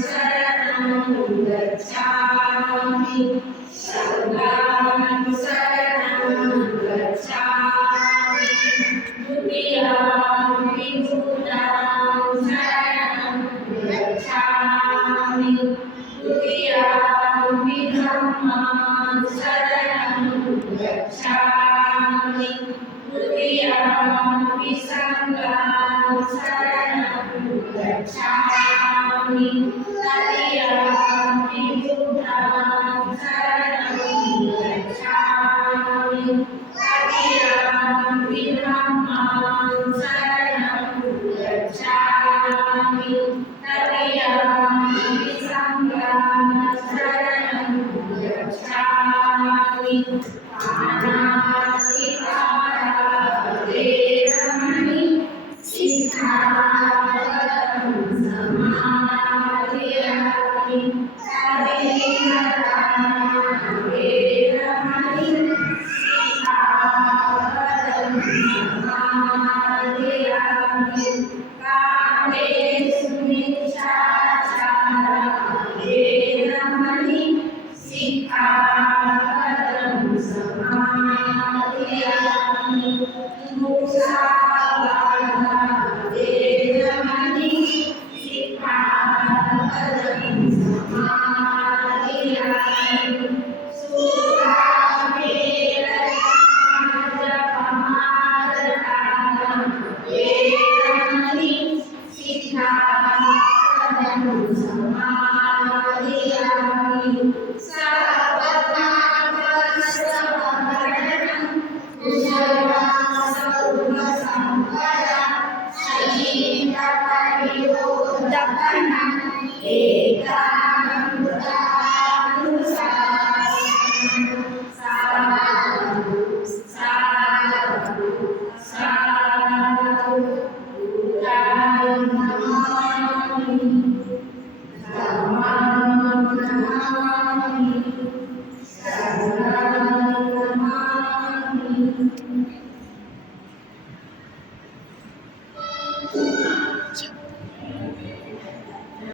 शरणं गच्छामि सर्वं शरणं गच्छामि द्वितीयंपि बुद्धं शरणं गच्छामि तृतीयंपि धम्मं शरणं गच्छामि तृतीयंपि संघं शरणं गच्छामि तृतीयंपि बुद्धं शरणं गच्छामि तृतीयंपि धम्मं शरणं गच्छामि तृतीयंपि संघं शरणं गच्छामि पाणातिपाता वेरमणि सिक्खापदं समादयामि तदेव वेरमणि सिक्खापदं समादयामि कामेषु मिच्छाचारः वेरमणि सिक्खापदं समादयामि मुसावादा वेरमणि सिक्खापदं समादयामि सूत्रामेरयामजपमादराणं वेरमणि सिक्खापदं समादयामि सर्वपापनश्रमहरणं कुशलसर्वसम्पदा सजीवपरियोदपनम् एकामृतानुशासनम् साधु साधु साधु बुद्धाय नमामि धम्मं नमामि संघं नमामि